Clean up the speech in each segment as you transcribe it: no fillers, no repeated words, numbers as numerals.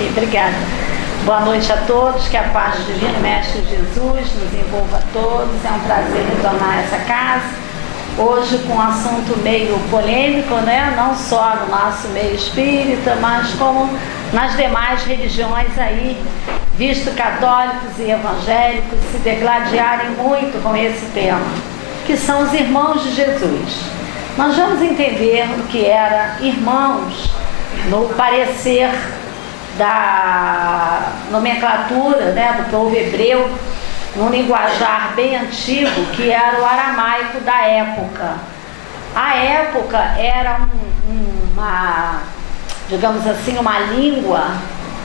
Ok, obrigada. Boa noite a todos, que a paz do Divino Mestre Jesus nos envolva a todos. É um prazer retornar a essa casa, hoje com um assunto meio polêmico, né? Não só no nosso meio espírita, mas como nas demais religiões aí, visto católicos e evangélicos se degladiarem muito com esse tema, que são os irmãos de Jesus. Nós vamos entender o que era irmãos no parecer da nomenclatura, né, do povo hebreu, num linguajar bem antigo, que era o aramaico da época. A época era uma, digamos assim, uma língua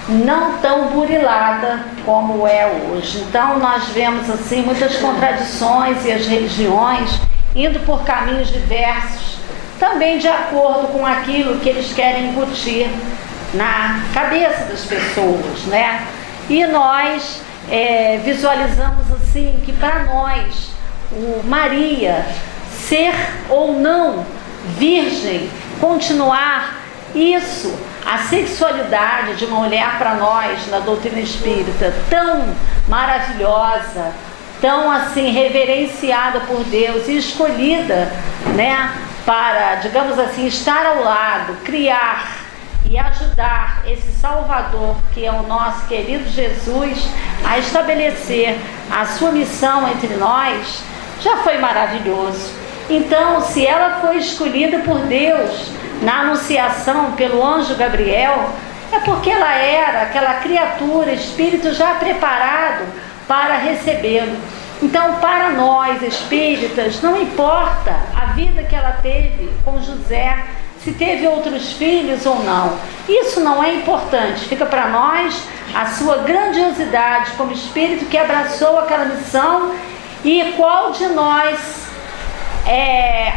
não tão burilada como é hoje. Então nós vemos assim muitas contradições e as religiões indo por caminhos diversos, também de acordo com aquilo que eles querem incutir na cabeça das pessoas, né? E nós visualizamos assim que para nós o Maria ser ou não virgem, continuar isso, a sexualidade de uma mulher para nós na doutrina espírita tão maravilhosa, tão assim reverenciada por Deus e escolhida, né, para, digamos assim, estar ao lado, criar e ajudar esse Salvador, que é o nosso querido Jesus, a estabelecer a sua missão entre nós, já foi maravilhoso. Então, se ela foi escolhida por Deus na anunciação pelo anjo Gabriel, é porque ela era aquela criatura, espírito já preparado para recebê-lo. Então, para nós espíritas, não importa a vida que ela teve com José, se teve outros filhos ou não, isso não é importante. Fica para nós a sua grandiosidade como espírito que abraçou aquela missão, e qual de nós,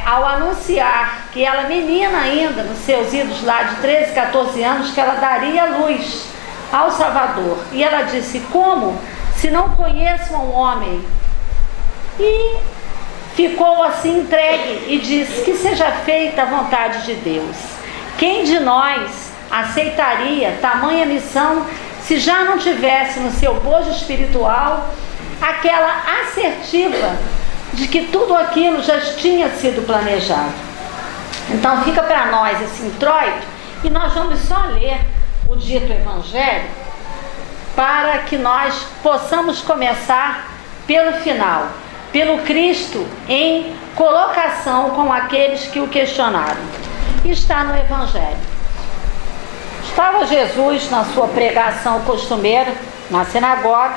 ao anunciar que ela, menina ainda, nos seus idos lá de 13, 14 anos, que ela daria luz ao Salvador, e ela disse: como? Se não conheço um homem. E ficou assim entregue e disse: que seja feita a vontade de Deus. Quem de nós aceitaria tamanha missão se já não tivesse no seu bojo espiritual aquela assertiva de que tudo aquilo já tinha sido planejado? Então fica para nós esse introito, e nós vamos só ler o dito evangelho para que nós possamos começar pelo final, pelo Cristo em colocação com aqueles que o questionaram. Está no Evangelho. Estava Jesus na sua pregação costumeira na sinagoga,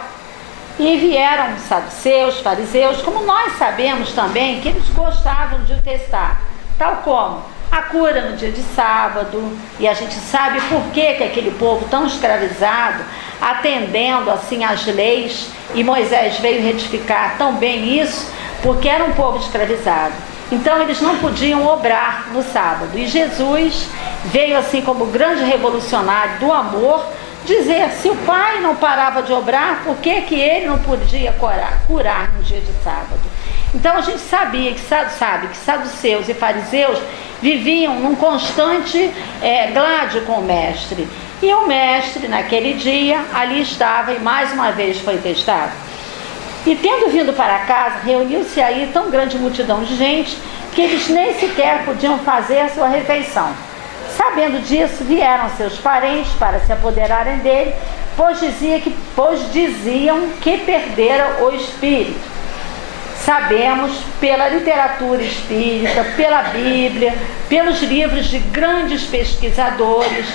e vieram saduceus, fariseus, como nós sabemos também que eles gostavam de o testar, tal como a cura no dia de sábado, e a gente sabe por que aquele povo tão escravizado, atendendo assim às leis, e Moisés veio retificar tão bem isso, porque era um povo escravizado. Então eles não podiam obrar no sábado, e Jesus veio assim como grande revolucionário do amor, dizer: se o Pai não parava de obrar, por que ele não podia curar no dia de sábado? Então a gente sabe que saduceus e fariseus viviam num constante gládio com o mestre. E o mestre, naquele dia, ali estava e mais uma vez foi testado. E tendo vindo para casa, reuniu-se aí tão grande multidão de gente que eles nem sequer podiam fazer a sua refeição. Sabendo disso, vieram seus parentes para se apoderarem dele, pois diziam que perdera o espírito. Sabemos pela literatura espírita, pela Bíblia, pelos livros de grandes pesquisadores,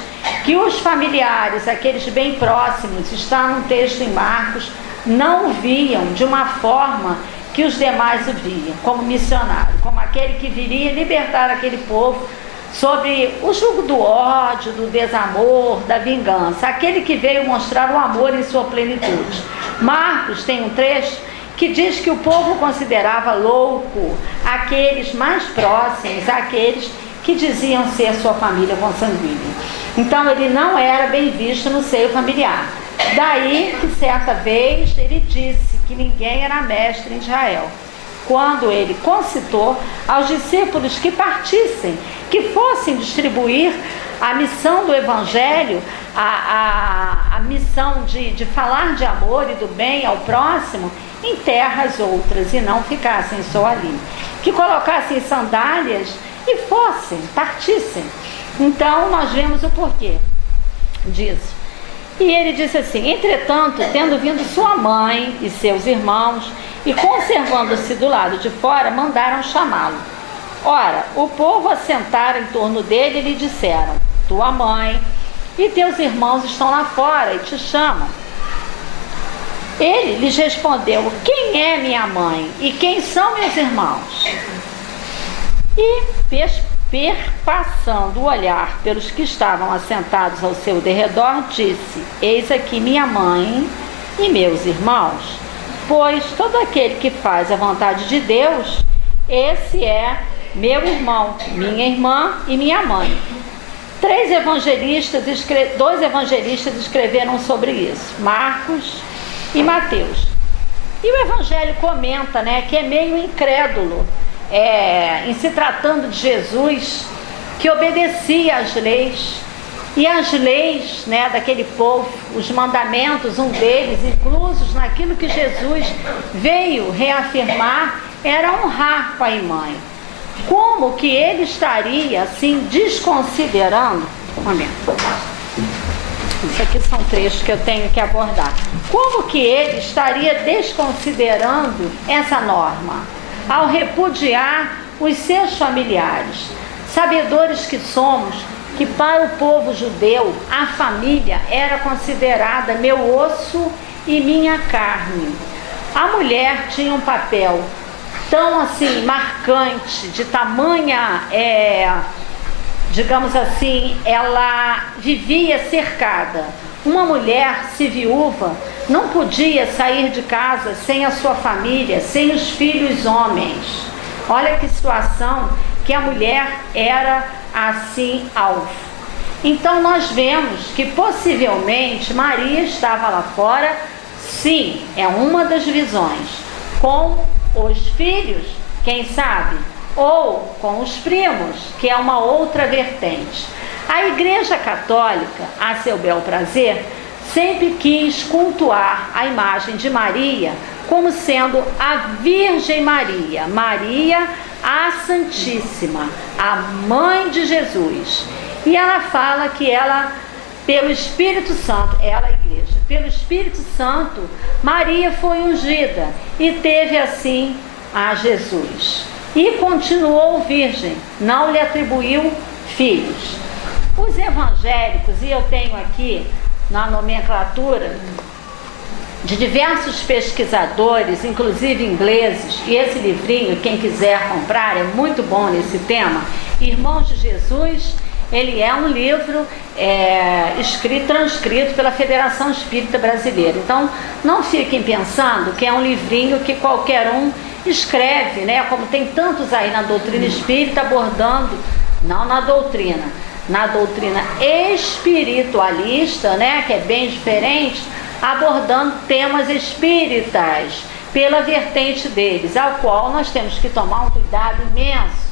que os familiares, aqueles bem próximos, está num texto em Marcos, não o viam de uma forma que os demais o viam, como missionário, como aquele que viria libertar aquele povo sobre o jugo do ódio, do desamor, da vingança, aquele que veio mostrar o amor em sua plenitude. Marcos tem um trecho que diz que o povo considerava louco aqueles mais próximos, aqueles que diziam ser sua família consanguínea. Então ele não era bem visto no seio familiar. Daí que certa vez ele disse que ninguém era mestre em Israel, quando ele concitou aos discípulos que partissem, que fossem distribuir a missão do Evangelho missão de falar de amor e do bem ao próximo em terras outras e não ficassem só ali. Que colocassem sandálias e fossem, partissem. Então nós vemos o porquê disso. E ele disse assim: entretanto, tendo vindo sua mãe e seus irmãos, e conservando-se do lado de fora, mandaram chamá-lo. Ora, o povo assentara em torno dele e lhe disseram: tua mãe e teus irmãos estão lá fora e te chamam. Ele lhes respondeu: quem é minha mãe e quem são meus irmãos? E perpassando o olhar pelos que estavam assentados ao seu derredor, disse: eis aqui minha mãe e meus irmãos, pois todo aquele que faz a vontade de Deus, esse é meu irmão, minha irmã e minha mãe. Dois evangelistas escreveram sobre isso, Marcos e Mateus. E o evangelho comenta, que é meio incrédulo, em se tratando de Jesus, que obedecia às leis, e as leis daquele povo, os mandamentos, um deles, inclusos naquilo que Jesus veio reafirmar, era honrar pai e mãe. Como que ele estaria assim desconsiderando? Isso aqui são trechos que eu tenho que abordar. Como que ele estaria desconsiderando essa norma ao repudiar os seus familiares? Sabedores que somos que para o povo judeu a família era considerada meu osso e minha carne. A mulher tinha um papel tão assim marcante, de tamanha, digamos assim, ela vivia cercada. Uma mulher, se viúva, não podia sair de casa sem a sua família, sem os filhos homens. Olha que situação que a mulher era assim alvo. Então nós vemos que possivelmente Maria estava lá fora, sim, é uma das visões, com os filhos, quem sabe, ou com os primos, que é uma outra vertente. A Igreja Católica, a seu bel prazer, sempre quis cultuar a imagem de Maria como sendo a Virgem Maria, Maria a Santíssima, a Mãe de Jesus. E ela fala que ela, pelo Espírito Santo, ela, a Igreja, pelo Espírito Santo, Maria foi ungida e teve assim a Jesus. E continuou virgem, não lhe atribuiu filhos. Os evangélicos, e eu tenho aqui na nomenclatura de diversos pesquisadores, inclusive ingleses, e esse livrinho, quem quiser comprar, é muito bom nesse tema, Irmãos de Jesus. Ele é um livro transcrito pela Federação Espírita Brasileira. Então, não fiquem pensando que é um livrinho que qualquer um escreve, como tem tantos aí na doutrina espírita abordando, não na doutrina espiritualista, que é bem diferente, abordando temas espíritas pela vertente deles, ao qual nós temos que tomar um cuidado imenso,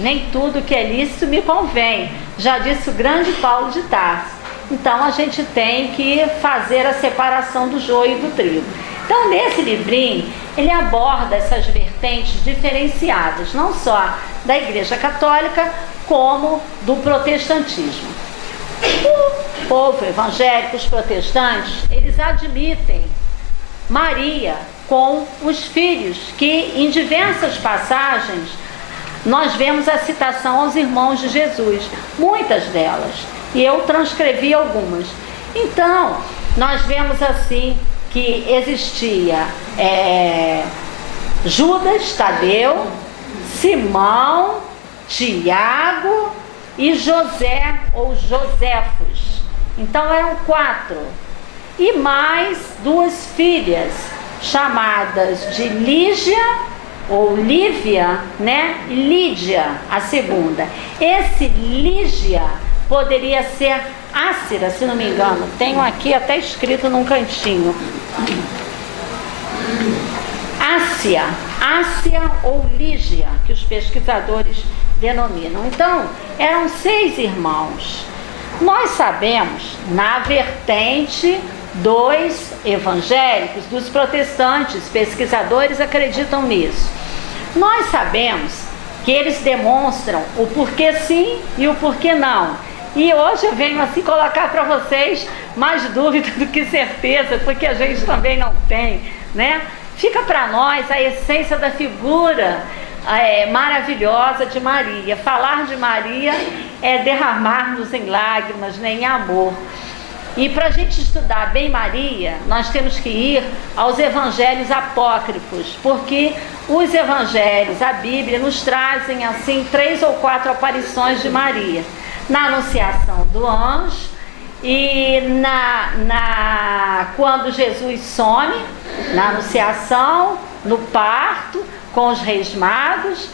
Nem tudo que é lícito me convém, já disse o grande Paulo de Tarso. Então a gente tem que fazer a separação do joio e do trigo. Então nesse livrinho ele aborda essas vertentes diferenciadas, não só da Igreja Católica, como do protestantismo. O povo evangélico, os protestantes, eles admitem Maria com os filhos, que em diversas passagens nós vemos a citação aos irmãos de Jesus, muitas delas, e eu transcrevi algumas. Então, nós vemos assim que existia Judas, Tadeu, Simão, Tiago e José ou Joséfos. Então eram 4. E mais 2 filhas, chamadas de Lígia ou Lívia, e Lídia, a segunda. Esse Lígia poderia ser Ácira, se não me engano. Tenho aqui até escrito num cantinho. Ácia ou Lígia, que os pesquisadores denominam. Então, eram 6 irmãos. Nós sabemos, na vertente dos evangélicos, dos protestantes, pesquisadores acreditam nisso. Nós sabemos que eles demonstram o porquê sim e o porquê não. E hoje eu venho assim colocar para vocês mais dúvida do que certeza, porque a gente também não tem, né? Fica para nós a essência da figura maravilhosa de Maria. Falar de Maria é derramar-nos em lágrimas, né, em amor. E para a gente estudar bem Maria, nós temos que ir aos evangelhos apócrifos, porque os evangelhos, a Bíblia, nos trazem assim 3 ou 4 aparições de Maria. Na anunciação do anjo e quando Jesus some, na anunciação, no parto, com os reis magos,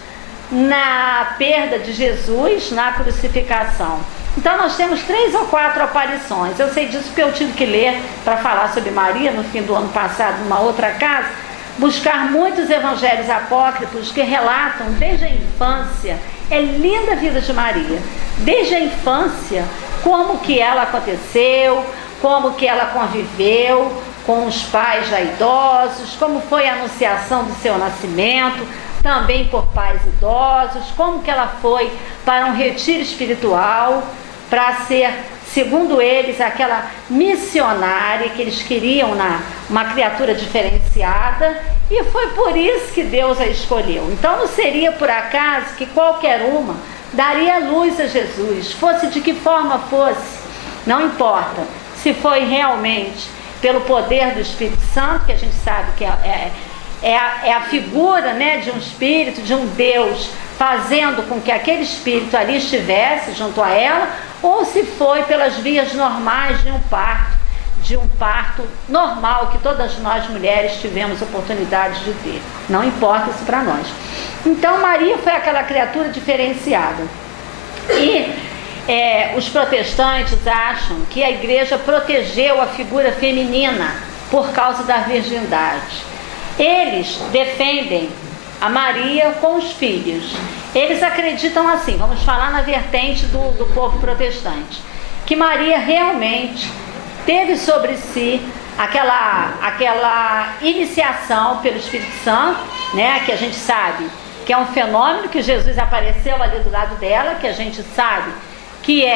na perda de Jesus, na crucificação. Então nós temos 3 ou 4 aparições. Eu sei disso porque eu tive que ler para falar sobre Maria no fim do ano passado, numa outra casa, buscar muitos evangelhos apócrifos que relatam desde a infância. É linda a vida de Maria, desde a infância, como que ela aconteceu, como que ela conviveu com os pais já idosos, como foi a anunciação do seu nascimento, também por pais idosos, como que ela foi para um retiro espiritual, para ser, segundo eles, aquela missionária que eles queriam, uma criatura diferenciada, e foi por isso que Deus a escolheu. Então não seria por acaso que qualquer uma daria luz a Jesus, fosse de que forma fosse, não importa se foi realmente pelo poder do Espírito Santo, que a gente sabe que é a figura, né, de um Espírito, de um Deus, fazendo com que aquele Espírito ali estivesse junto a ela, ou se foi pelas vias normais de um parto normal que todas nós mulheres tivemos oportunidade de ter. Não importa isso para nós. Então Maria foi aquela criatura diferenciada. E os protestantes acham que a igreja protegeu a figura feminina por causa da virgindade. Eles defendem a Maria com os filhos. Eles acreditam assim, vamos falar na vertente do povo protestante, que Maria realmente teve sobre si aquela iniciação pelo Espírito Santo, né, que a gente sabe que é um fenômeno, que Jesus apareceu ali do lado dela, que a gente sabe que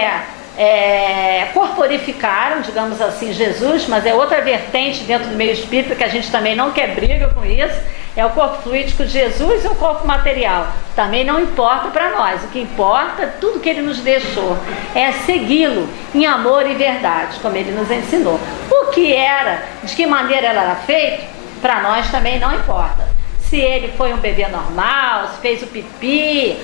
corporificaram, digamos assim, Jesus, mas é outra vertente dentro do meio espírita que a gente também não quer briga com isso. É o corpo fluídico de Jesus e o corpo material. Também não importa para nós. O que importa é tudo que ele nos deixou. É segui-lo em amor e verdade, como ele nos ensinou. O que era, de que maneira ela era feita, para nós também não importa. Se ele foi um bebê normal, se fez o pipi,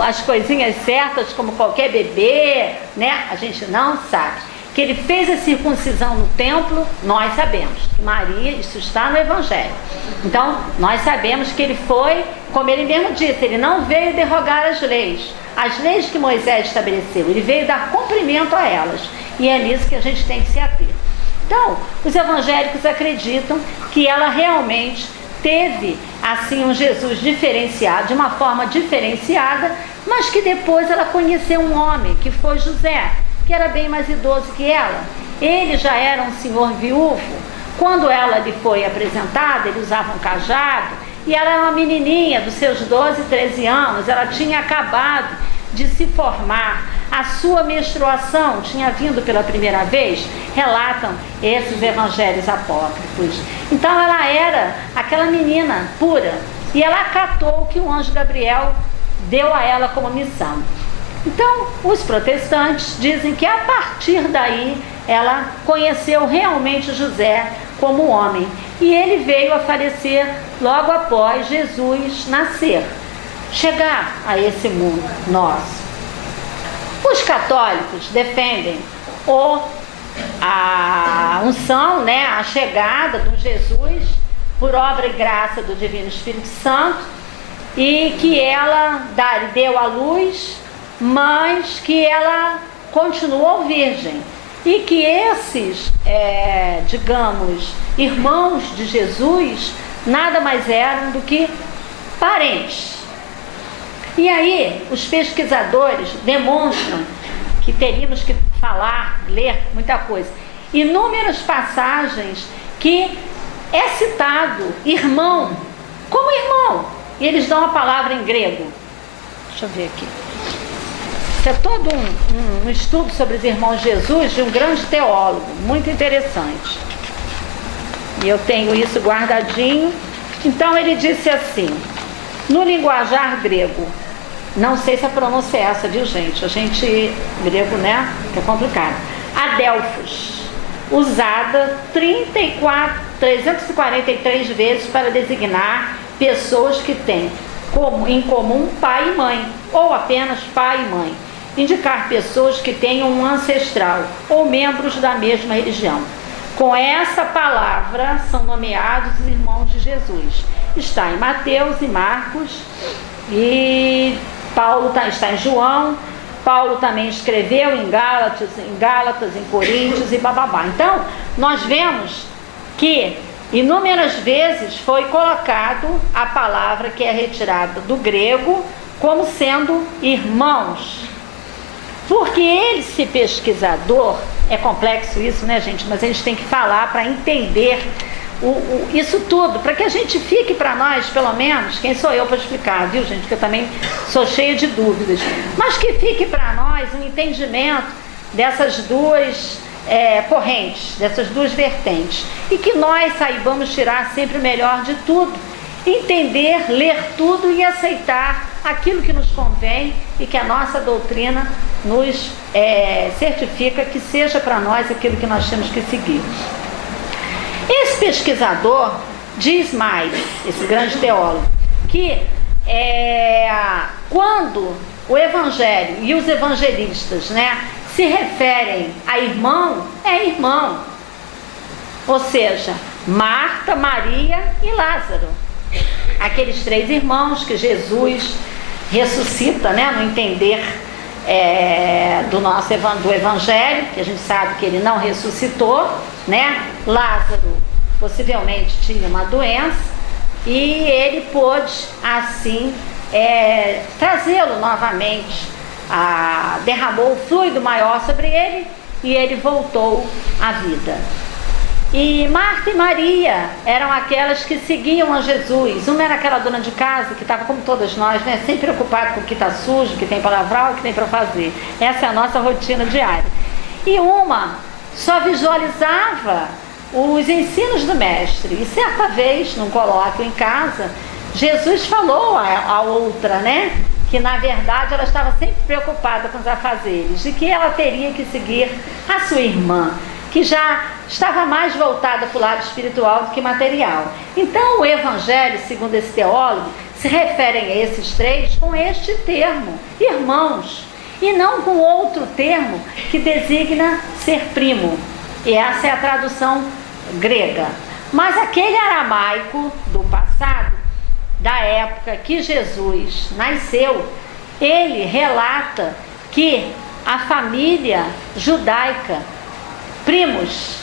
as coisinhas certas como qualquer bebê, né? A gente não sabe. Que ele fez a circuncisão no templo, nós sabemos. Que Maria, isso está no Evangelho. Então, nós sabemos que ele foi, como ele mesmo disse, ele não veio derrogar as leis que Moisés estabeleceu, ele veio dar cumprimento a elas. E é nisso que a gente tem que se ater. Então, os evangélicos acreditam que ela realmente teve, assim, um Jesus diferenciado, de uma forma diferenciada, mas que depois ela conheceu um homem, que foi José, que era bem mais idoso que ela. Ele já era um senhor viúvo. Quando ela lhe foi apresentada, ele usava um cajado, e ela era uma menininha dos seus 12, 13 anos, ela tinha acabado de se formar, a sua menstruação tinha vindo pela primeira vez, relatam esses evangelhos apócrifos. Então ela era aquela menina pura, e ela acatou o que o anjo Gabriel deu a ela como missão. Então, os protestantes dizem que a partir daí ela conheceu realmente José como homem. E ele veio a falecer logo após Jesus nascer, chegar a esse mundo nosso. Os católicos defendem a unção, né, a chegada do Jesus por obra e graça do Divino Espírito Santo, e que ela deu à luz, mas que ela continuou virgem, e que esses, digamos, irmãos de Jesus nada mais eram do que parentes. E aí os pesquisadores demonstram que teríamos que falar, ler muita coisa. Inúmeras passagens que é citado irmão, como irmão, e eles dão a palavra em grego. Deixa eu ver aqui. Isso é todo um estudo sobre os irmãos de Jesus de um grande teólogo, muito interessante. E eu tenho isso guardadinho. Então ele disse assim, no linguajar grego, não sei se a pronúncia é essa, viu gente? A gente, grego, né, que é complicado. Adelphos, usada 343 vezes para designar pessoas que têm em comum pai e mãe, ou apenas pai e mãe. Indicar pessoas que tenham um ancestral, ou membros da mesma religião. Com essa palavra são nomeados os irmãos de Jesus. Está em Mateus e Marcos, e Paulo está em João. Paulo também escreveu em Gálatas, em Coríntios e bababá. Então, nós vemos que inúmeras vezes foi colocado a palavra que é retirada do grego como sendo irmãos. Porque esse pesquisador, é complexo isso, né, gente? Mas a gente tem que falar para entender isso tudo, para que a gente fique para nós, pelo menos, quem sou eu para explicar, viu, gente? Porque eu também sou cheia de dúvidas. Mas que fique para nós um entendimento dessas duas correntes, dessas duas vertentes. E que nós saibamos tirar sempre o melhor de tudo. Entender, ler tudo e aceitar aquilo que nos convém e que a nossa doutrina nos certifica que seja para nós aquilo que nós temos que seguir. Esse pesquisador diz mais, esse grande teólogo, que quando o evangelho e os evangelistas, né, se referem a irmão, é irmão. Ou seja, Marta, Maria e Lázaro. Aqueles três irmãos que Jesus ressuscita, né, no entender do evangelho, que a gente sabe que ele não ressuscitou, né? Lázaro possivelmente tinha uma doença e ele pôde assim trazê-lo novamente, derramou o fluido maior sobre ele e ele voltou à vida. E Marta e Maria eram aquelas que seguiam a Jesus. Uma era aquela dona de casa que estava como todas nós, né? Sempre preocupada com o que está sujo, o que tem palavral, o que tem para fazer. Essa é a nossa rotina diária. E uma só visualizava os ensinos do mestre. E certa vez, num colóquio em casa, Jesus falou a outra, né? Que na verdade ela estava sempre preocupada com os afazeres e que ela teria que seguir a sua irmã, que já estava mais voltada para o lado espiritual do que material. Então o evangelho, segundo esse teólogo, se referem a esses três com este termo, irmãos, e não com outro termo que designa ser primo. E essa é a tradução grega. Mas aquele aramaico do passado, da época que Jesus nasceu, ele relata que a família judaica, primos,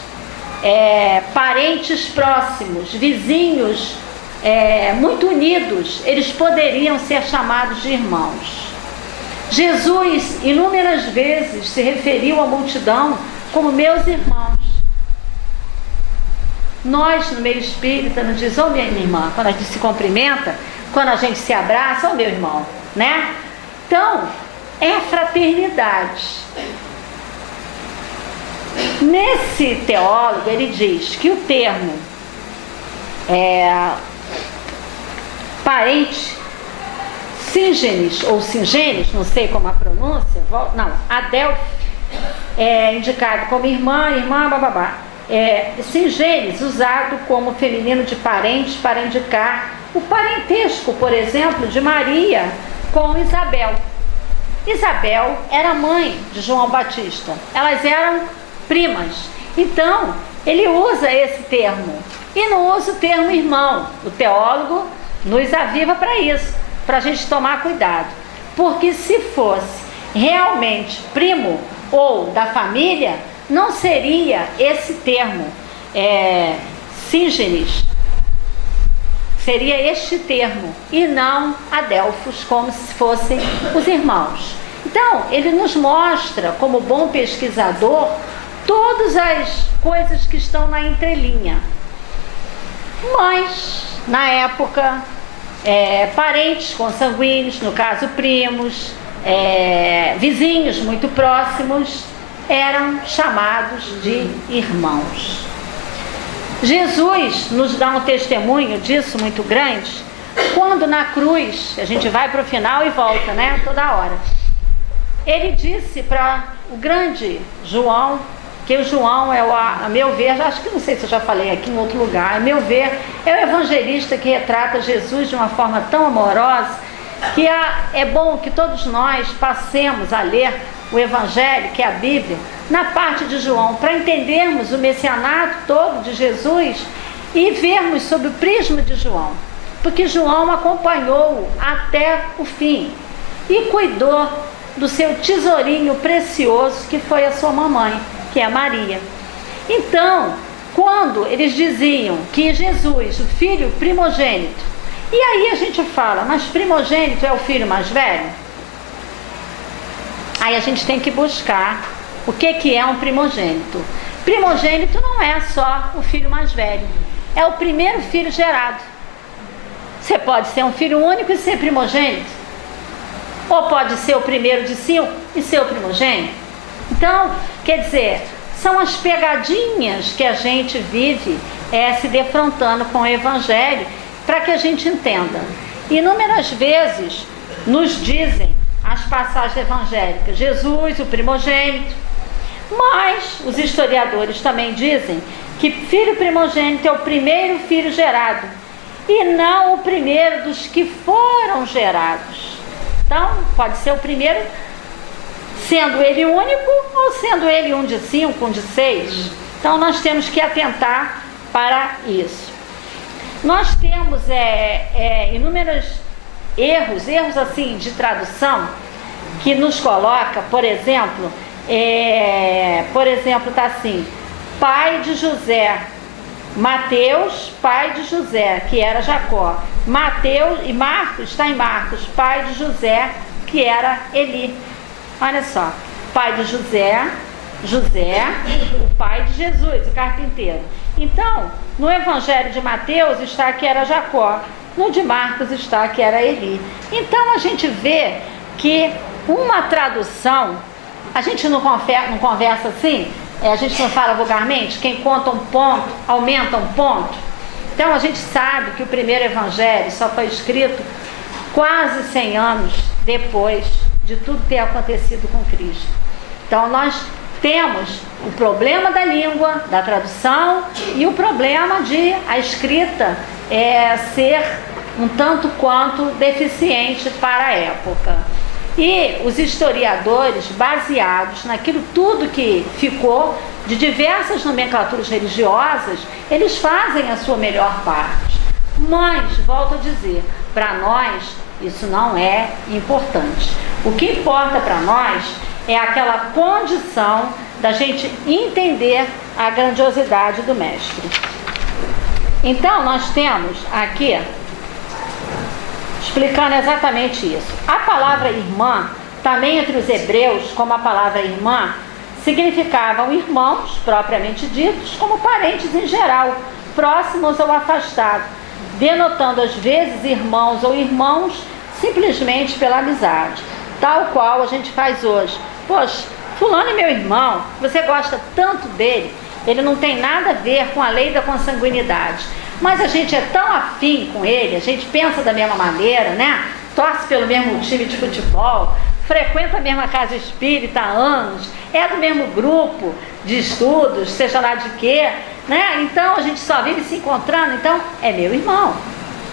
parentes próximos, vizinhos muito unidos, eles poderiam ser chamados de irmãos. Jesus inúmeras vezes se referiu à multidão como meus irmãos. Nós no meio espírita nos diz, minha irmã, quando a gente se cumprimenta, quando a gente se abraça, meu irmão, né? Então, é fraternidade. Nesse teólogo, ele diz que o termo parente, síngenes ou singenes, não sei como a pronúncia, Adelphi, é indicado como irmã, bababá. Singenes, usado como feminino de parente para indicar o parentesco, por exemplo, de Maria com Isabel. Isabel era mãe de João Batista, elas eram primas. Então, ele usa esse termo e não usa o termo irmão. O teólogo nos aviva para isso, para a gente tomar cuidado. Porque se fosse realmente primo ou da família, não seria esse termo síngenes, seria este termo, e não Adelphos, como se fossem os irmãos. Então, ele nos mostra, como bom pesquisador, todas as coisas que estão na entrelinha. Mas, na época, parentes consanguíneos, no caso primos, vizinhos muito próximos, eram chamados de irmãos. Jesus nos dá um testemunho disso muito grande, quando na cruz, a gente vai para o final e volta, né, toda hora. Ele disse para o grande João, que o João a meu ver, acho que não sei se eu já falei aqui em outro lugar, a meu ver, é o evangelista que retrata Jesus de uma forma tão amorosa, que é bom que todos nós passemos a ler o Evangelho, que é a Bíblia, na parte de João, para entendermos o messianato todo de Jesus e vermos sob o prisma de João, porque João acompanhou até o fim e cuidou do seu tesourinho precioso, que foi a sua mamãe, que é Maria. Então, quando eles diziam que Jesus, o filho primogênito, e aí a gente fala, mas primogênito é o filho mais velho? Aí a gente tem que buscar o que é um primogênito. Primogênito não é só o filho mais velho, é o primeiro filho gerado. Você pode ser um filho único e ser primogênito, ou pode ser o primeiro de 5 e ser o primogênito. Então, quer dizer, são as pegadinhas que a gente vive se defrontando com o Evangelho, para que a gente entenda. Inúmeras vezes nos dizem as passagens evangélicas, Jesus, o primogênito, mas os historiadores também dizem que filho primogênito é o primeiro filho gerado, e não o primeiro dos que foram gerados. Então, pode ser o primeiro, sendo ele único, ou sendo ele um de 5, um de 6. Então, nós temos que atentar para isso. Nós temos inúmeros erros assim de tradução, que nos coloca, por exemplo, está assim, pai de José, Mateus, pai de José, que era Jacó. Mateus e Marcos, está em Marcos, pai de José, que era Eli. Olha só, pai de José, o pai de Jesus, o carpinteiro. Então, no Evangelho de Mateus está que era Jacó, no de Marcos está que era Eli. Então a gente vê que uma tradução, a gente não conversa assim, a gente não fala vulgarmente, quem conta um ponto, aumenta um ponto. Então a gente sabe que o primeiro Evangelho só foi escrito quase 100 anos depois de tudo ter acontecido com Cristo. Então nós temos o problema da língua, da tradução, e o problema de a escrita ser um tanto quanto deficiente para a época. E os historiadores, baseados naquilo tudo que ficou de diversas nomenclaturas religiosas, eles fazem a sua melhor parte. Mas, volto a dizer, para nós isso não é importante. O que importa para nós é aquela condição da gente entender a grandiosidade do Mestre. Então, nós temos aqui, explicando exatamente isso. A palavra irmã, também entre os hebreus, como a palavra irmã, significavam irmãos, propriamente ditos, como parentes em geral, próximos ou afastados, denotando às vezes irmãos ou irmãos simplesmente pela amizade, tal qual a gente faz hoje. Poxa, fulano é meu irmão, você gosta tanto dele, ele não tem nada a ver com a lei da consanguinidade, mas a gente é tão afim com ele, a gente pensa da mesma maneira, né? Torce pelo mesmo time de futebol, frequenta a mesma casa espírita há anos, é do mesmo grupo de estudos, seja lá de quê, né? Então a gente só vive se encontrando, então é meu irmão,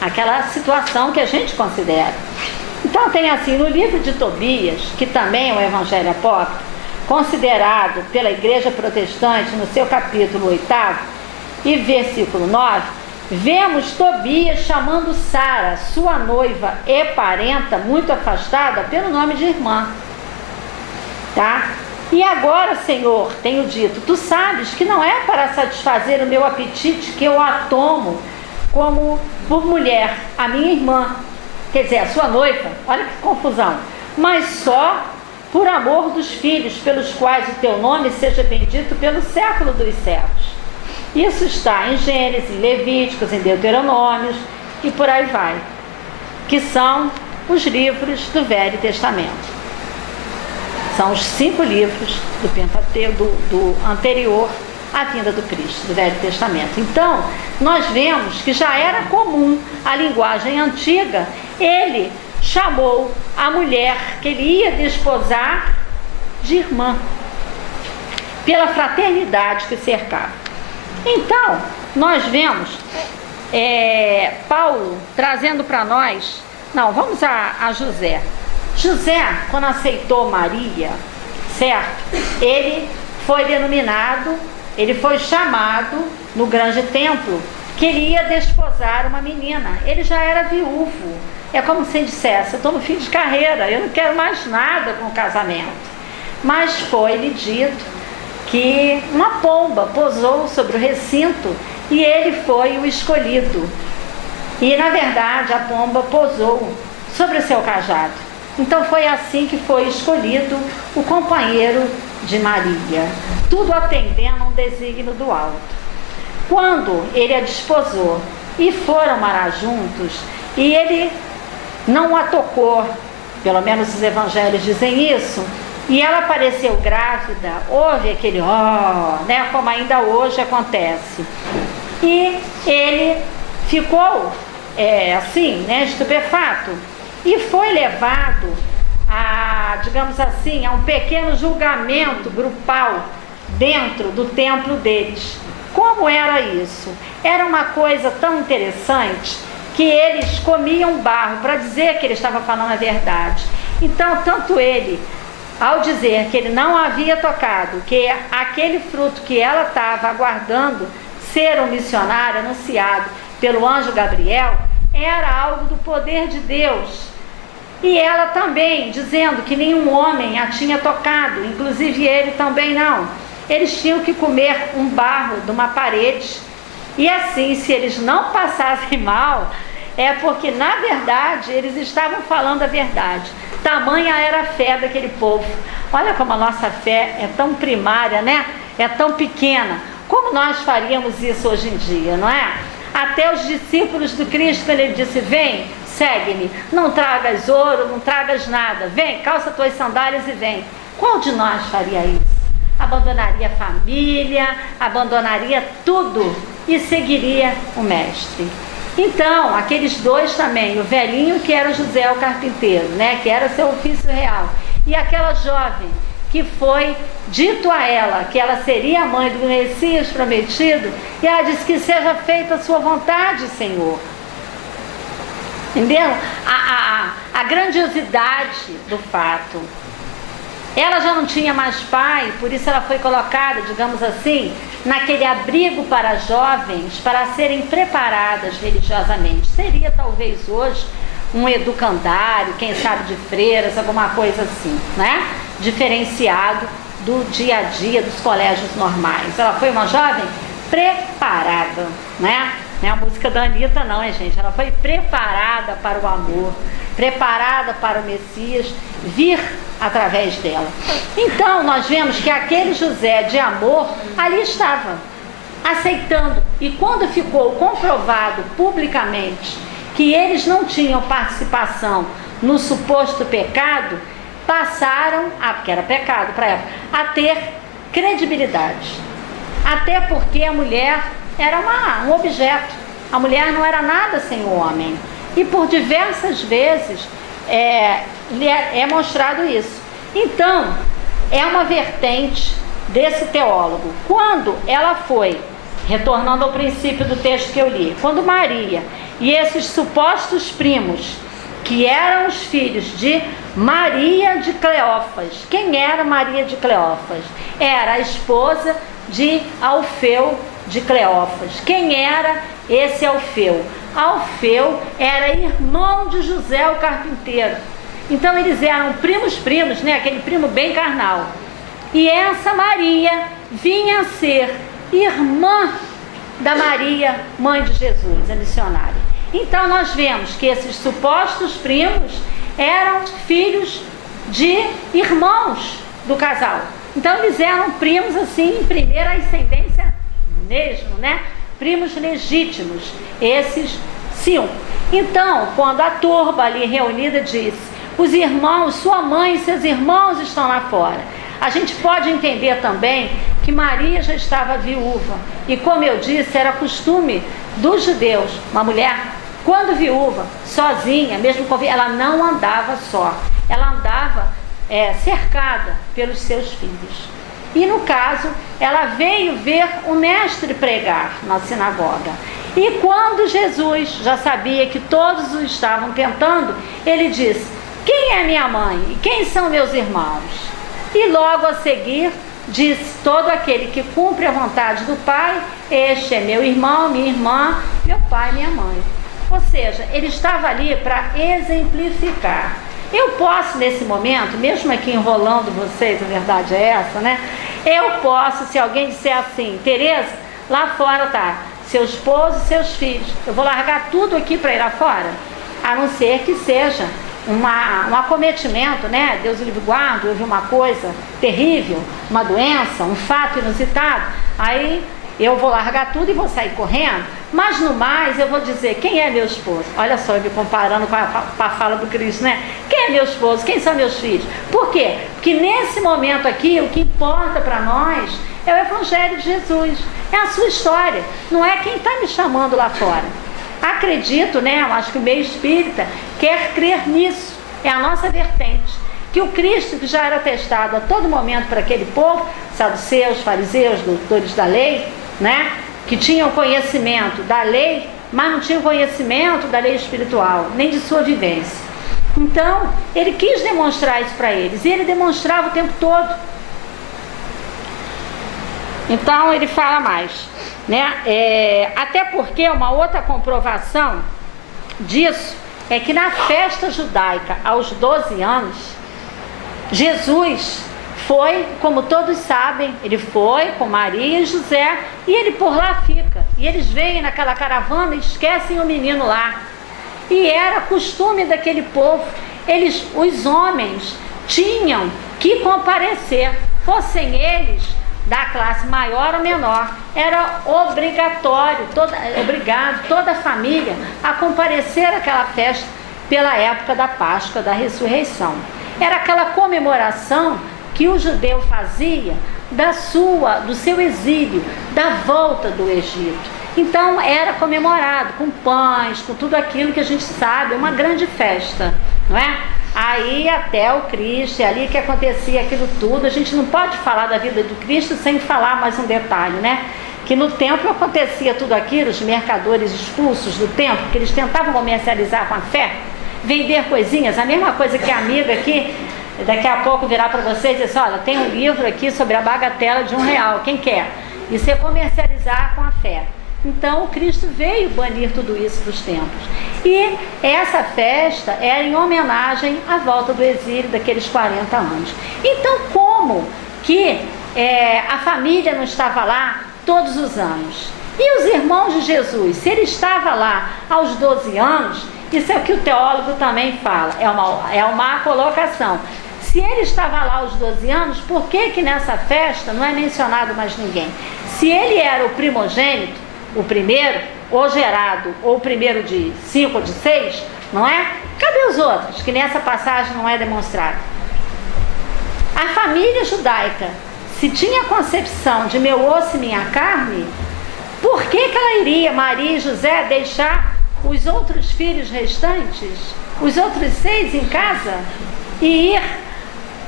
aquela situação que a gente considera. Então tem assim, no livro de Tobias, que também é um evangelho apócrifo, considerado pela Igreja Protestante no seu capítulo 8º e versículo 9, vemos Tobias chamando Sara, sua noiva e parenta muito afastada, pelo nome de irmã. Tá? E agora, Senhor, tenho dito, tu sabes que não é para satisfazer o meu apetite que eu a tomo como por mulher, a minha irmã, quer dizer, a sua noiva, olha que confusão, mas só por amor dos filhos, pelos quais o teu nome seja bendito pelo século dos séculos. Isso está em Gênesis, em Levíticos, em Deuteronômios e por aí vai, que são os livros do Velho Testamento. São os 5 livros do Pentateuco, do anterior à vinda do Cristo, do Velho Testamento. Então, nós vemos que já era comum a linguagem antiga. Ele chamou a mulher que ele ia desposar de irmã, pela fraternidade que cercava. Então, nós vemos Paulo trazendo para nós, vamos a José. José, quando aceitou Maria, certo? Ele foi denominado, ele foi chamado no grande templo, que ele ia desposar uma menina. Ele já era viúvo. É como se ele dissesse: eu estou no fim de carreira, eu não quero mais nada com o casamento. Mas foi-lhe dito que uma pomba pousou sobre o recinto e ele foi o escolhido. E na verdade a pomba pousou sobre o seu cajado. Então foi assim que foi escolhido o companheiro de Maria, tudo atendendo a um desígnio do alto. Quando ele a desposou e foram morar juntos, e ele não a tocou, pelo menos os evangelhos dizem isso, e ela apareceu grávida, houve aquele né, como ainda hoje acontece. E ele ficou assim, né, estupefato, e foi levado a, digamos assim, a um pequeno julgamento grupal dentro do templo deles. Como era isso? Era uma coisa tão interessante que eles comiam barro para dizer que ele estava falando a verdade. Então, tanto ele, ao dizer que ele não havia tocado, que aquele fruto que ela estava aguardando ser um missionário anunciado pelo anjo Gabriel, era algo do poder de Deus. E ela também, dizendo que nenhum homem a tinha tocado, inclusive ele também não. Eles tinham que comer um barro de uma parede, e assim, se eles não passassem mal, é porque, na verdade, eles estavam falando a verdade. Tamanha era a fé daquele povo. Olha como a nossa fé é tão primária, né? É tão pequena. Como nós faríamos isso hoje em dia, não é? Até os discípulos do Cristo, quando ele disse: vem, segue-me, não tragas ouro, não tragas nada, vem, calça tuas sandálias e vem. Qual de nós faria isso? Abandonaria a família, abandonaria tudo e seguiria o mestre. Então, aqueles dois também, o velhinho que era José o carpinteiro, né, que era seu ofício real, e aquela jovem que foi dito a ela que ela seria a mãe do Messias prometido, e ela disse: que seja feita a sua vontade, Senhor. Entendeu? A grandiosidade do fato. Ela já não tinha mais pai, por isso ela foi colocada, digamos assim, naquele abrigo para jovens, para serem preparadas religiosamente. Seria talvez hoje um educandário, quem sabe de freiras, alguma coisa assim, né? Diferenciado do dia a dia dos colégios normais. Ela foi uma jovem preparada, né? Não é a música da Anitta não, gente? Ela foi preparada para o amor, preparada para o Messias vir através dela. Então nós vemos que aquele José de amor ali estava, aceitando. E quando ficou comprovado publicamente que eles não tinham participação no suposto pecado, passaram, porque era pecado para ela, a ter credibilidade. Até porque a mulher era um objeto. A mulher não era nada sem o homem. E por diversas vezes é mostrado isso. Então, é uma vertente desse teólogo. Quando ela foi, retornando ao princípio do texto que eu li, quando Maria e esses supostos primos, que eram os filhos de Maria de Cleófas. Quem era Maria de Cleófas? Era a esposa de Alfeu de Cleófas. Quem era esse Alfeu? Alfeu era irmão de José o carpinteiro. Então eles eram primos, né? Aquele primo bem carnal. E essa Maria vinha a ser irmã da Maria, mãe de Jesus, a missionária. Então nós vemos que esses supostos primos eram filhos de irmãos do casal. Então eles eram primos assim, em primeira ascendência mesmo, né? Primos legítimos, esses 5. Então, quando a turba ali reunida disse: os irmãos, sua mãe e seus irmãos estão lá fora. A gente pode entender também que Maria já estava viúva. E como eu disse, era costume dos judeus, uma mulher, quando viúva, sozinha, mesmo ela não andava só. Ela andava cercada pelos seus filhos. E no caso, ela veio ver o mestre pregar na sinagoga. E quando Jesus já sabia que todos o estavam tentando, ele disse: quem é minha mãe e quem são meus irmãos? E logo a seguir disse: todo aquele que cumpre a vontade do Pai, este é meu irmão, minha irmã, meu pai e minha mãe. Ou seja, ele estava ali para exemplificar. Eu posso, nesse momento, mesmo aqui enrolando vocês, a verdade é essa, né? Eu posso, se alguém disser assim: Tereza, lá fora tá seu esposo e seus filhos, eu vou largar tudo aqui para ir lá fora? A não ser que seja um acometimento, né? Deus o livre guarde, houve uma coisa terrível, uma doença, um fato inusitado, aí eu vou largar tudo e vou sair correndo. Mas no mais eu vou dizer: quem é meu esposo? Olha só, eu me comparando com a fala do Cristo, né? Quem é meu esposo? Quem são meus filhos? Por quê? Porque nesse momento aqui, o que importa para nós é o Evangelho de Jesus, é a sua história, não é quem está me chamando lá fora. Acredito, né? Eu acho que o meio espírita quer crer nisso, é a nossa vertente, que o Cristo, que já era testado a todo momento para aquele povo, saduceus, fariseus, doutores da lei, né? Que tinham conhecimento da lei, mas não tinham conhecimento da lei espiritual, nem de sua vivência. Então, ele quis demonstrar isso para eles, e ele demonstrava o tempo todo. Então, ele fala mais, né? Até porque uma outra comprovação disso é que na festa judaica, aos 12 anos, Jesus foi, como todos sabem, ele foi com Maria e José, e ele por lá fica. E eles vêm naquela caravana e esquecem o menino lá. E era costume daquele povo, os homens tinham que comparecer, fossem eles da classe maior ou menor. Era obrigatório, obrigado toda a família a comparecer àquela festa pela época da Páscoa, da ressurreição. Era aquela comemoração que o judeu fazia do seu exílio, da volta do Egito. Então era comemorado com pães, com tudo aquilo que a gente sabe, uma grande festa, não é? Aí até o Cristo, é ali que acontecia aquilo tudo. A gente não pode falar da vida do Cristo sem falar mais um detalhe, né? Que no templo acontecia tudo aquilo, os mercadores expulsos do templo, que eles tentavam comercializar com a fé, vender coisinhas, a mesma coisa que a amiga aqui, daqui a pouco virar para vocês e dizer: olha, tem um livro aqui sobre a bagatela de R$1, quem quer? Isso é comercializar com a fé. Então o Cristo veio banir tudo isso dos templos. E essa festa era em homenagem à volta do exílio daqueles 40 anos. Então como que a família não estava lá todos os anos? E os irmãos de Jesus, se ele estava lá aos 12 anos, isso é o que o teólogo também fala, é uma colocação. Se ele estava lá aos 12 anos, por que que nessa festa não é mencionado mais ninguém? Se ele era o primogênito, o primeiro, ou gerado, ou o primeiro de 5 ou de 6, não é? Cadê os outros, que nessa passagem não é demonstrado? A família judaica, se tinha concepção de meu osso e minha carne, por que que ela iria, Maria e José, deixar os outros filhos restantes, os outros 6 em casa, e ir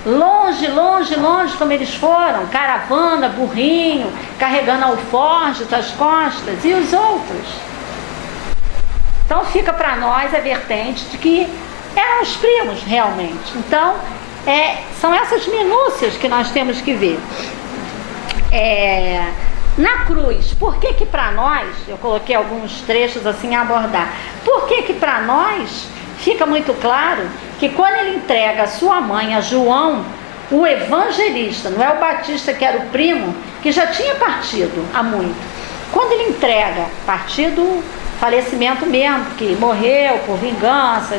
longe, longe, longe, como eles foram, caravana, burrinho, carregando alforjes das costas, e os outros? Então fica para nós a vertente de que eram os primos realmente. Então são essas minúcias que nós temos que ver. Na cruz, por que que para nós, eu coloquei alguns trechos assim a abordar, por que que para nós fica muito claro que quando ele entrega a sua mãe a João, o evangelista, não é o Batista que era o primo, que já tinha partido há muito, quando ele entrega, partido, falecimento mesmo, que morreu por vingança,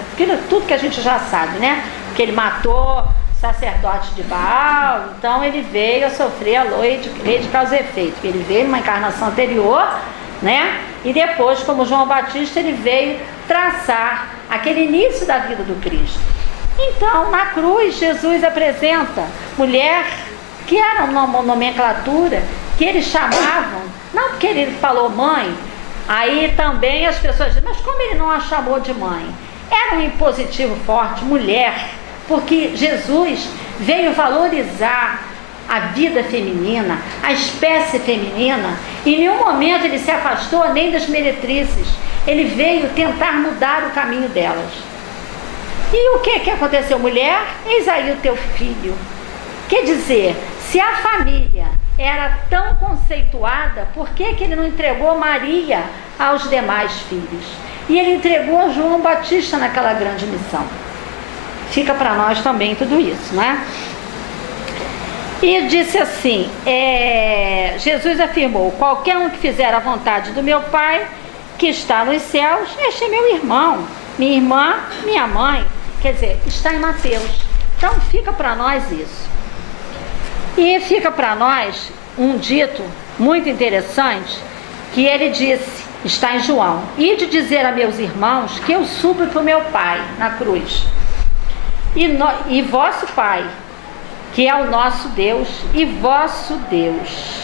tudo que a gente já sabe, né? Que ele matou sacerdote de Baal, então ele veio a sofrer a lei de causa e efeito. Ele veio numa encarnação anterior, né? E depois, como João Batista, ele veio traçar aquele início da vida do Cristo. Então, na cruz, Jesus apresenta mulher, que era uma nomenclatura que eles chamavam, não porque ele falou mãe, aí também as pessoas dizem, mas como ele não a chamou de mãe? Era um impositivo forte, mulher, porque Jesus veio valorizar a vida feminina, a espécie feminina. Em nenhum momento ele se afastou nem das meretrizes. Ele veio tentar mudar o caminho delas. E o que aconteceu? Mulher, eis aí o teu filho. Quer dizer, se a família era tão conceituada, por que ele não entregou Maria aos demais filhos? E ele entregou João Batista naquela grande missão. Fica para nós também tudo isso, né? E disse assim, Jesus afirmou, qualquer um que fizer a vontade do meu Pai, que está nos céus, este é meu irmão, minha irmã, minha mãe. Quer dizer, está em Mateus. Então fica para nós isso. E fica para nós um dito muito interessante, que ele disse, está em João, e de dizer a meus irmãos que eu subo para o meu Pai na cruz. E vosso Pai, que é o nosso Deus e vosso Deus.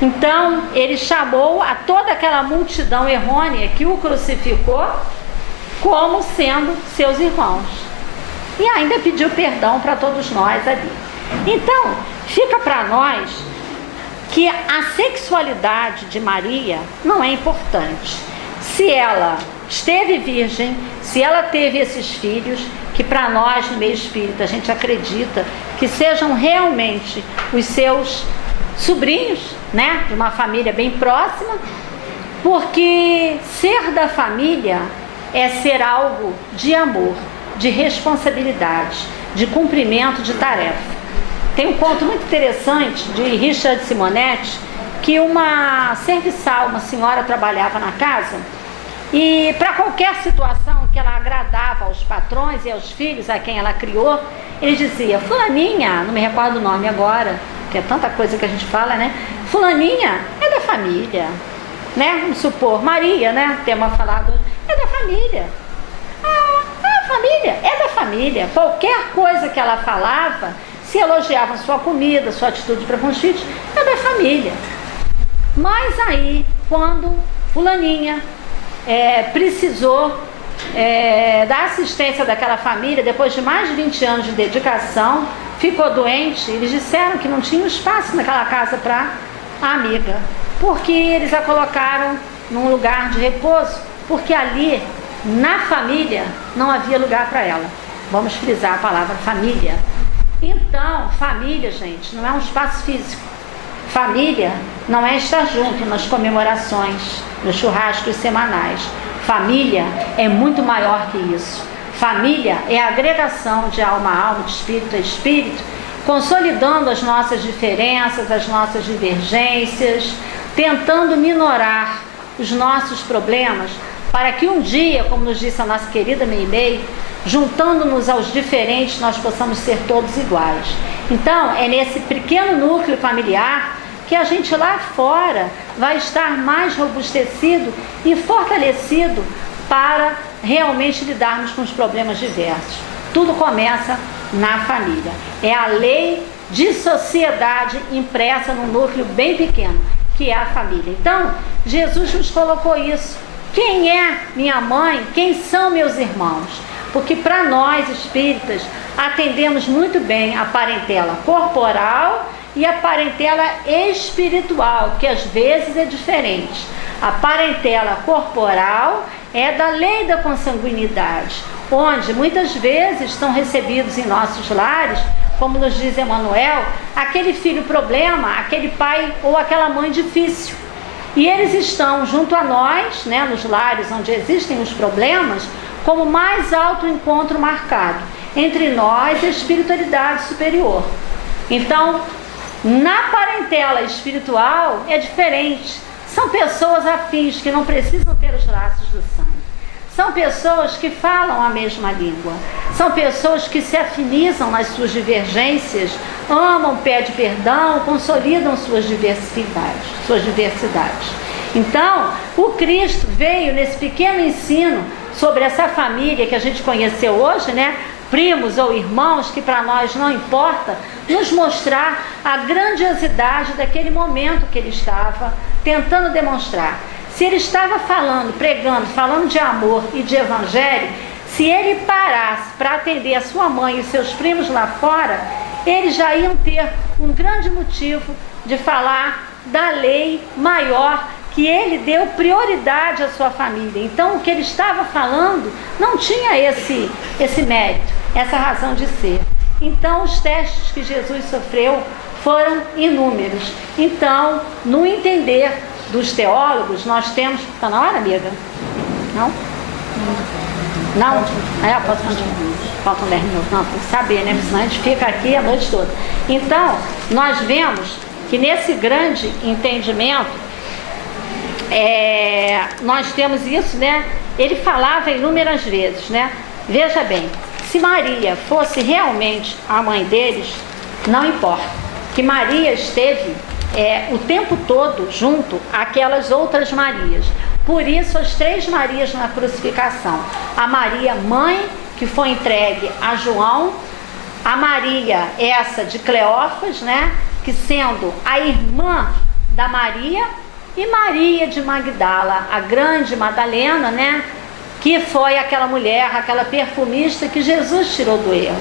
Então, ele chamou a toda aquela multidão errônea que o crucificou como sendo seus irmãos. E ainda pediu perdão para todos nós ali. Então, fica para nós que a sexualidade de Maria não é importante. Se ela esteve virgem, se ela teve esses filhos, que para nós no meio espírita a gente acredita que sejam realmente os seus sobrinhos, né, de uma família bem próxima, porque ser da família é ser algo de amor, de responsabilidade, de cumprimento de tarefa. Tem um conto muito interessante de Richard Simonetti, que uma serviçal, uma senhora trabalhava na casa, e para qualquer situação que ela agradava aos patrões e aos filhos a quem ela criou, ele dizia, fulaninha, não me recordo o nome agora, que é tanta coisa que a gente fala, né? Fulaninha é da família, né? Vamos supor, Maria, né? Tema falado, é da família. A família é da família. Qualquer coisa que ela falava, se elogiava sua comida, sua atitude para com os filhos, é da família. Mas aí, quando fulaninha precisou da assistência daquela família, depois de mais de 20 anos de dedicação, ficou doente, eles disseram que não tinha espaço naquela casa para a amiga, porque eles a colocaram num lugar de repouso, porque ali, na família, não havia lugar para ela. Vamos frisar a palavra família. Então, família, gente, não é um espaço físico. Família não é estar junto nas comemorações, nos churrascos semanais. Família é muito maior que isso. Família é a agregação de alma a alma, de espírito a espírito, consolidando as nossas diferenças, as nossas divergências, tentando minorar os nossos problemas, para que um dia, como nos disse a nossa querida Meimei, juntando-nos aos diferentes, nós possamos ser todos iguais. Então, é nesse pequeno núcleo familiar que a gente lá fora vai estar mais robustecido e fortalecido para realmente lidarmos com os problemas diversos. Tudo começa na família. É a lei de sociedade impressa num núcleo bem pequeno, que é a família. Então, Jesus nos colocou isso. Quem é minha mãe? Quem são meus irmãos? Porque para nós espíritas atendemos muito bem a parentela corporal e a parentela espiritual, que às vezes é diferente. A parentela corporal é da lei da consanguinidade, onde muitas vezes são recebidos em nossos lares, como nos diz Emmanuel, aquele filho problema, aquele pai ou aquela mãe difícil. E eles estão junto a nós, né, nos lares onde existem os problemas, como mais alto encontro marcado entre nós e a espiritualidade superior. Então, na parentela espiritual é diferente. São pessoas afins que não precisam ter os laços do sangue. são pessoas que falam a mesma língua, são pessoas que se afinizam nas suas divergências, amam, pedem perdão, consolidam suas diversidades. Então, o Cristo veio nesse pequeno ensino sobre essa família que a gente conheceu hoje, né? Primos ou irmãos, que para nós não importa, nos mostrar a grandiosidade daquele momento que ele estava tentando demonstrar. Se ele estava falando, pregando, falando de amor e de evangelho, se ele parasse para atender a sua mãe e seus primos lá fora, eles já iam ter um grande motivo de falar da lei maior, que ele deu prioridade à sua família. Então, o que ele estava falando não tinha esse mérito, essa razão de ser. Então, os testes que Jesus sofreu foram inúmeros. Então, no entender dos teólogos, nós temos... Está na hora, amiga? Não? Não? Posso continuar? Faltam 10 minutos. Não, tem que saber, né? Porque senão a gente fica aqui a noite toda. Então, nós vemos que nesse grande entendimento, nós temos isso, né? Ele falava inúmeras vezes, né? Veja bem, se Maria fosse realmente a mãe deles, não importa, que Maria esteve o tempo todo junto àquelas outras Marias. Por isso, as 3 Marias na crucificação: a Maria mãe, que foi entregue a João, a Maria essa de Cleófas, né? Que sendo a irmã da Maria, e Maria de Magdala, a grande Madalena, né? Que foi aquela mulher, aquela perfumista que Jesus tirou do erro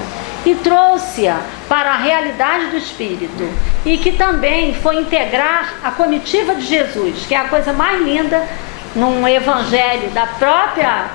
e trouxe-a para a realidade do Espírito, e que também foi integrar a comitiva de Jesus, que é a coisa mais linda num evangelho da própria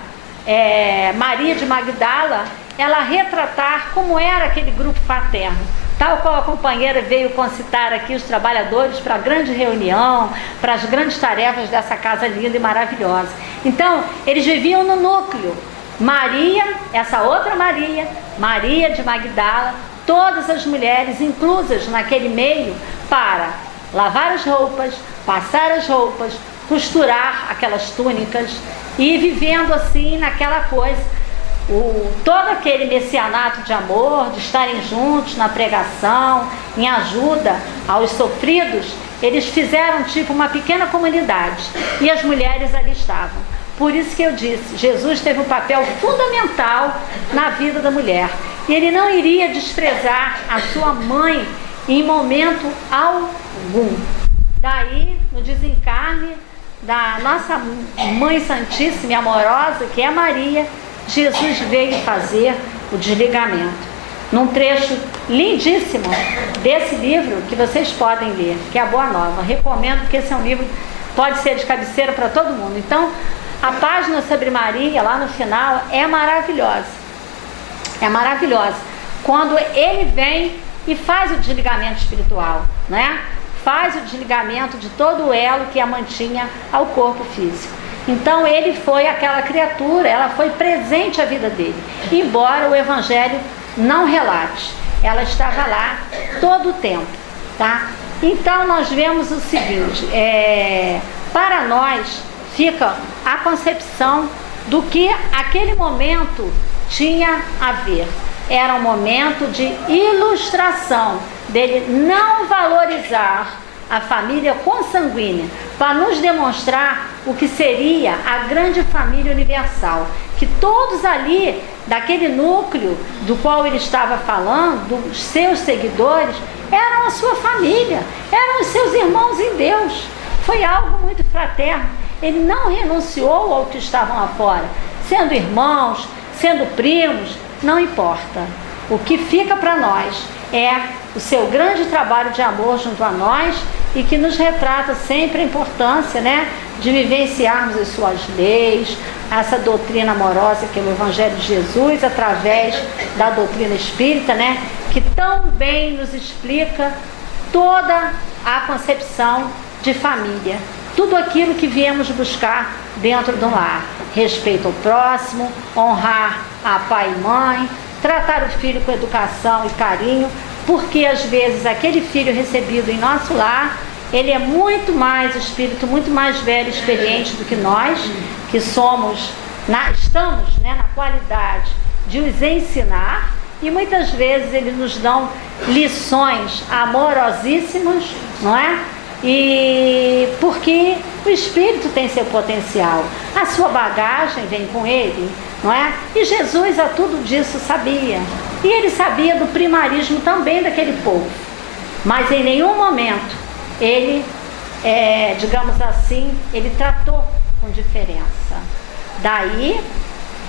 Maria de Magdala, ela retratar como era aquele grupo fraterno. Tal qual a companheira veio concitar aqui os trabalhadores para a grande reunião, para as grandes tarefas dessa casa linda e maravilhosa. Então, eles viviam no núcleo. Maria, essa outra Maria, Maria de Magdala, todas as mulheres inclusas naquele meio para lavar as roupas, passar as roupas, costurar aquelas túnicas e vivendo assim naquela coisa. Todo aquele messianato de amor, de estarem juntos na pregação, em ajuda aos sofridos, eles fizeram tipo uma pequena comunidade, e as mulheres ali estavam. Por isso que eu disse, Jesus teve um papel fundamental na vida da mulher, e ele não iria desprezar a sua mãe em momento algum. Daí, no desencarne da nossa Mãe Santíssima e Amorosa, que é Maria, Jesus veio fazer o desligamento. Num trecho lindíssimo desse livro que vocês podem ler, que é a Boa Nova. Recomendo, porque esse é um livro, pode ser de cabeceira para todo mundo. Então, a página sobre Maria, lá no final, é maravilhosa. É maravilhosa. Quando ele vem e faz o desligamento espiritual, né? Faz o desligamento de todo o elo que a mantinha ao corpo físico. Então ele foi aquela criatura, ela foi presente à vida dele, embora o Evangelho não relate, ela estava lá todo o tempo, tá? Então nós vemos o seguinte, para nós fica a concepção do que aquele momento tinha a ver. Era um momento de ilustração, dele não valorizar a família consanguínea, para nos demonstrar o que seria a grande família universal, que todos ali, daquele núcleo do qual ele estava falando, dos seus seguidores, eram a sua família, eram os seus irmãos em Deus. Foi algo muito fraterno. Ele não renunciou ao que estavam lá fora, sendo irmãos, sendo primos, não importa. O que fica para nós é o seu grande trabalho de amor junto a nós, e que nos retrata sempre a importância, né, de vivenciarmos as suas leis, essa doutrina amorosa que é o Evangelho de Jesus, através da doutrina espírita, né, que tão bem nos explica toda a concepção de família, tudo aquilo que viemos buscar dentro do lar: respeito ao próximo, honrar a pai e mãe, tratar o filho com educação e carinho, porque às vezes aquele filho recebido em nosso lar, ele é muito mais espírito, muito mais velho e experiente do que nós, que somos estamos, né, na qualidade de os ensinar, e muitas vezes eles nos dão lições amorosíssimas, não é? E porque o espírito tem seu potencial, a sua bagagem vem com ele, não é? E Jesus a tudo disso sabia, e ele sabia do primarismo também daquele povo, mas em nenhum momento ele, digamos assim, ele tratou com diferença. Daí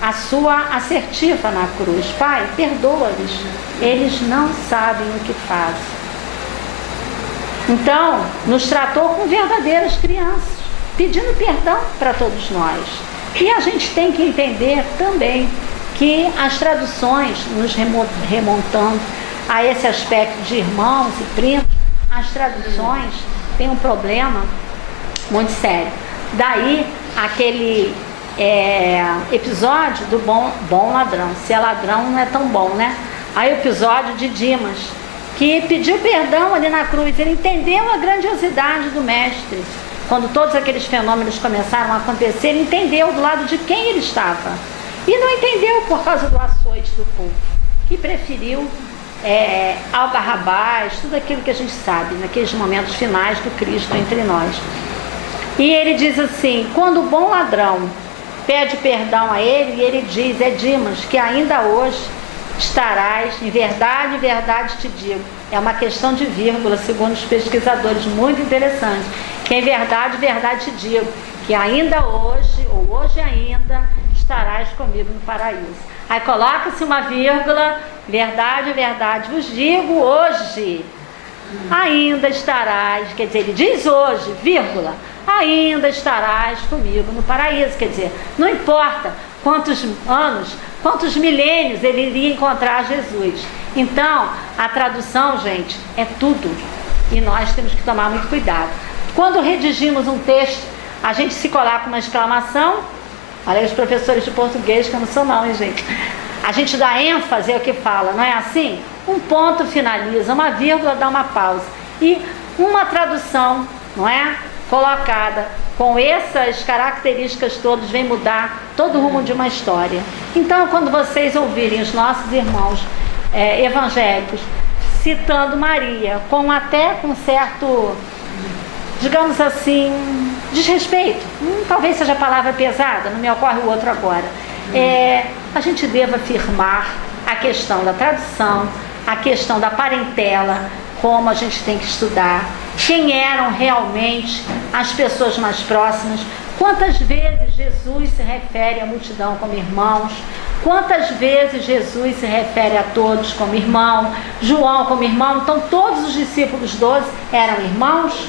a sua assertiva na cruz: Pai, perdoa-lhes, eles não sabem o que fazem. Então, nos tratou como verdadeiras crianças, pedindo perdão para todos nós. E a gente tem que entender também que as traduções, nos remontando a esse aspecto de irmãos e primos, as traduções têm um problema muito sério. Daí, aquele episódio do bom ladrão. Se é ladrão, não é tão bom, né? Aí o episódio de Dimas, que pediu perdão ali na cruz. Ele entendeu a grandiosidade do mestre. Quando todos aqueles fenômenos começaram a acontecer, ele entendeu do lado de quem ele estava. E não entendeu por causa do açoite do povo, que preferiu ao Barrabás, tudo aquilo que a gente sabe, naqueles momentos finais do Cristo entre nós. E ele diz assim: quando o bom ladrão pede perdão a ele, e ele diz: é Dimas, que ainda hoje estarás, em verdade te digo. É uma questão de vírgula, segundo os pesquisadores, muito interessante. Que em verdade te digo, que ainda hoje, ou hoje ainda, estarás comigo no paraíso. Aí coloca-se uma vírgula: verdade vos digo, hoje ainda estarás, quer dizer, ele diz hoje, vírgula, ainda estarás comigo no paraíso. Quer dizer, não importa quantos anos, quantos milênios ele iria encontrar Jesus. Então, a tradução, gente, é tudo, e nós temos que tomar muito cuidado. Quando redigimos um texto, a gente se coloca uma exclamação. Olha aí os professores de português, que eu não sou não, hein, gente? A gente dá ênfase ao que fala, não é assim? Um ponto finaliza, uma vírgula dá uma pausa. E uma tradução, não é? Colocada com essas características todas, vem mudar todo o rumo de uma história. Então, quando vocês ouvirem os nossos irmãos evangélicos citando Maria, até com certo, digamos assim, desrespeito, talvez seja a palavra pesada, não me ocorre o outro agora, a gente deva afirmar a questão da tradução, a questão da parentela, como a gente tem que estudar, quem eram realmente as pessoas mais próximas, quantas vezes Jesus se refere à multidão como irmãos, quantas vezes Jesus se refere a todos como irmão, João como irmão. Então todos os discípulos 12 eram irmãos.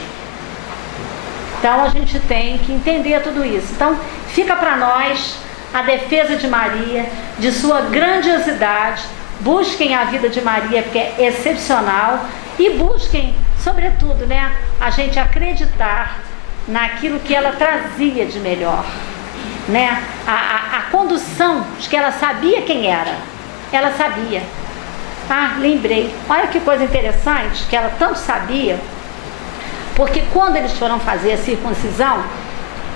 Então a gente tem que entender tudo isso. Então fica para nós a defesa de Maria, de sua grandiosidade. Busquem a vida de Maria, porque é excepcional, e busquem, sobretudo, né, a gente acreditar naquilo que ela trazia de melhor, né? A condução de que ela sabia quem era, ela sabia. Lembrei, olha que coisa interessante, que ela tanto sabia, porque quando eles foram fazer a circuncisão,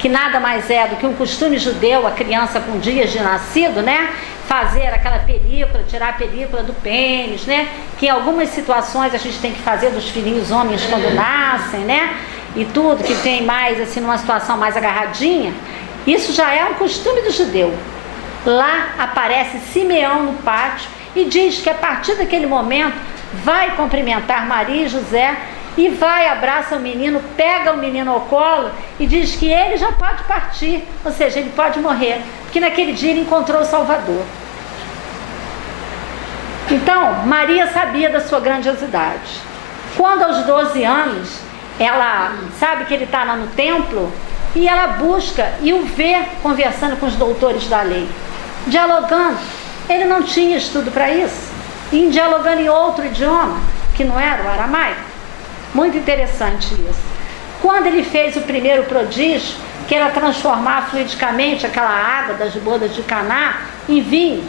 que nada mais é do que um costume judeu, a criança com dias de nascido, né, fazer aquela película, tirar a película do pênis, né, que em algumas situações a gente tem que fazer dos filhinhos homens quando nascem, né, e tudo, que tem mais, assim, numa situação mais agarradinha. Isso já é um costume do judeu. Lá aparece Simeão no pátio e diz que a partir daquele momento vai cumprimentar Maria e José, e vai, abraça o menino, pega o menino ao colo e diz que ele já pode partir, ou seja, ele pode morrer, porque naquele dia ele encontrou o Salvador. Então, Maria sabia da sua grandiosidade. Quando aos 12 anos, ela sabe que ele está lá no templo, e ela busca e o vê conversando com os doutores da lei, dialogando. Ele não tinha estudo para isso, e dialogando em outro idioma, que não era o aramaico. Muito interessante isso. Quando ele fez o primeiro prodígio, que era transformar fluidicamente aquela água das bodas de Caná em vinho,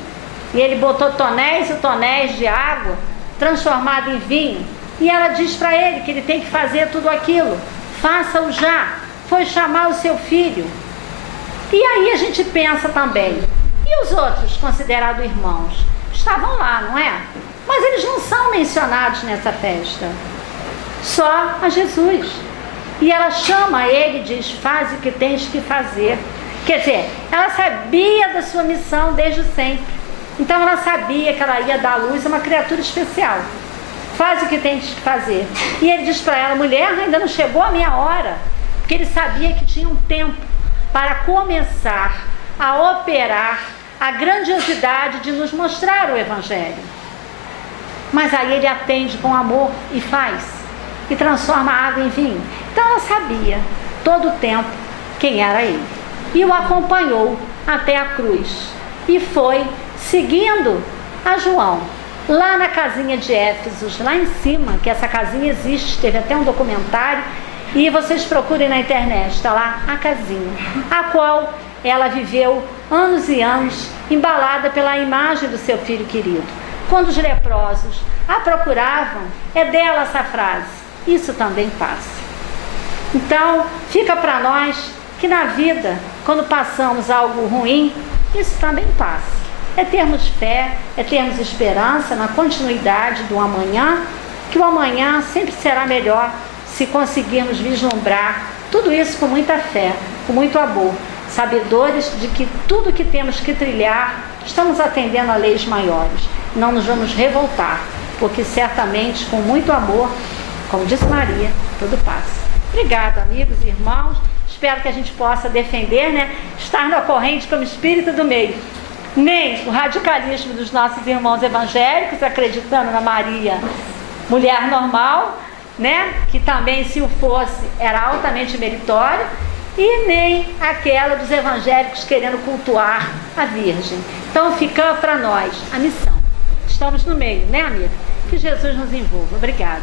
e ele botou tonéis e tonéis de água transformada em vinho, e ela diz para ele que ele tem que fazer tudo aquilo. Faça-o já. Foi chamar o seu filho. E aí a gente pensa também, e os outros considerados irmãos? Estavam lá, não é? Mas eles não são mencionados nessa festa. Só a Jesus. E ela chama ele e diz, faz o que tens que fazer. Quer dizer, ela sabia da sua missão desde sempre. Então ela sabia que ela ia dar à luz a uma criatura especial. Faz o que tens que fazer. E ele diz para ela, mulher, ainda não chegou a minha hora. Porque ele sabia que tinha um tempo para começar a operar a grandiosidade de nos mostrar o Evangelho. Mas aí ele atende com amor e faz. E transforma a água em vinho. Então ela sabia, todo o tempo, quem era ele. E o acompanhou até a cruz. E foi seguindo a João. Lá na casinha de Éfesos, lá em cima, que essa casinha existe, teve até um documentário, e vocês procurem na internet, está lá a casinha, a qual ela viveu anos e anos, embalada pela imagem do seu filho querido. Quando os leprosos a procuravam, é dela essa frase, isso também passa. Então, fica para nós que na vida, quando passamos algo ruim, isso também passa. É termos fé, é termos esperança na continuidade do amanhã, que o amanhã sempre será melhor se conseguirmos vislumbrar tudo isso com muita fé, com muito amor, sabedores de que tudo que temos que trilhar, estamos atendendo a leis maiores. Não nos vamos revoltar, porque certamente com muito amor, como disse Maria, tudo passa. Obrigada, amigos e irmãos. Espero que a gente possa defender, estar na corrente como espírito do meio. Nem o radicalismo dos nossos irmãos evangélicos, acreditando na Maria, mulher normal, que também, se o fosse, era altamente meritório, e nem aquela dos evangélicos querendo cultuar a Virgem. Então fica para nós a missão. Estamos no meio, amiga? Que Jesus nos envolva. Obrigada.